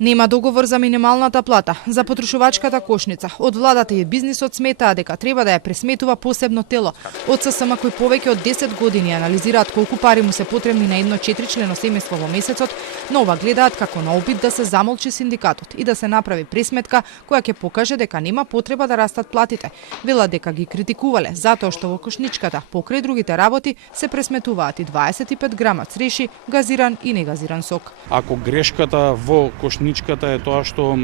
Нема договор за минималната плата, за потрошувачката кошница. Од владата и бизнисот сметаа дека треба да ја пресметува посебно тело. Од ССМ кои повеќе од 10 години анализираат колку пари му се потребни на едно 4-члено семејство во месецот, но ова гледаат како на обид да се замолчи синдикатот и да се направи пресметка која ќе покаже дека нема потреба да растат платите. Велат дека ги критикувале затоа што во кошничката покрај другите работи се пресметуваат и 25 грама цреши, газиран и негазиран сок. Ако грешката во кошничката е тоа што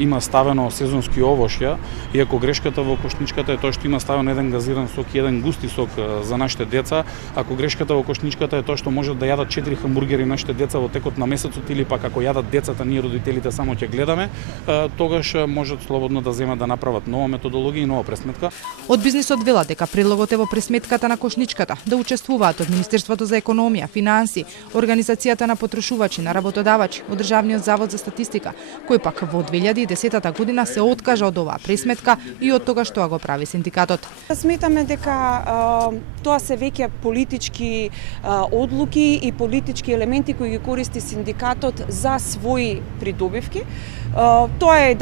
има ставено сезонски овошја, и ако грешката во кошничката е тоа што има ставено еден газиран сок и еден густи сок за нашите деца, ако грешката во кошничката е тоа што можат да јадат 4 хамбургери нашите деца во текот на месецот или пак ако јадат децата, ние родителите само ќе гледаме, тогаш можат слободно да земат да направат нова методологија и нова пресметка. Од бизнисот велат дека предлогот е во пресметката на кошничката да учествуваат од Министерството за економија, финанси, Организацијата на потрошувачи, на работодавачи, од Државниот завод за статистика, кој пак во 2010 година се откажа од оваа пресметка и од тогаш тоа го прави синдикатот. Сметаме дека тоа се веќе политички одлуки и политички елементи кои ги користи синдикатот за своји придобивки. Тоа е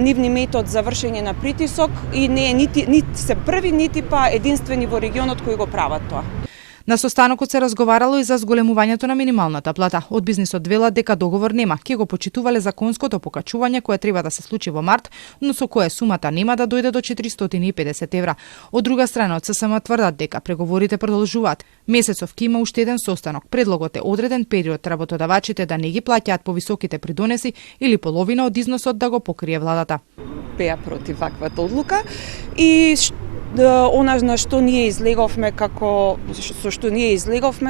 нивни метод за вршење на притисок и не е нити се први, нити па единствени во регионот кои го прават тоа. На состанокот се разговарало и за зголемувањето на минималната плата. Од бизнисот велат дека договор нема, ќе го почитувале законското покачување кое треба да се случи во март, но со кое сумата нема да дојде до 450 евра. Од друга страна, од ССМ тврдат дека преговорите продолжуваат. Месецов ќе има уште еден состанок. Предлогот е одреден период работодавачите да не ги плаќаат повисоките придонеси или половина од износот да го покрие владата. Беа против ваквата одлука и она на што ние излеговме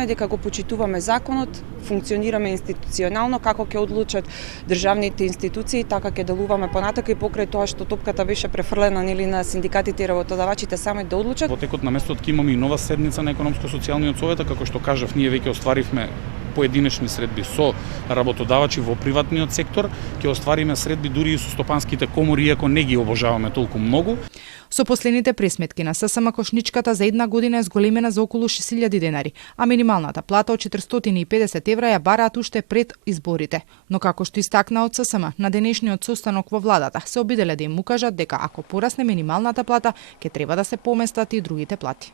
дека го почитуваме законот, функционираме институционално како ќе одлучат државните институции, така ќе делуваме понатака и покрај тоа што топката беше префрлена на синдикатите и работодавачите сами да одлучат. Во текот на месецот ќе имаме и нова седница на економско-социјалниот совет, како што кажав, ние веќе остваривме поединечни средби со работодавачи во приватниот сектор, ќе оствариме средби дури и со стопанските комори, иако не ги обожаваме толку многу. Со последните пресметки на ССМ кошничката за една година е зголемена за околу 6000 денари, а минималната плата од 450 евра ја бараат уште пред изборите. Но како што истакна од ССМ на денешниот состанок во владата, се обиделе да им укажат дека ако порасне минималната плата, ќе треба да се поместат и другите плати.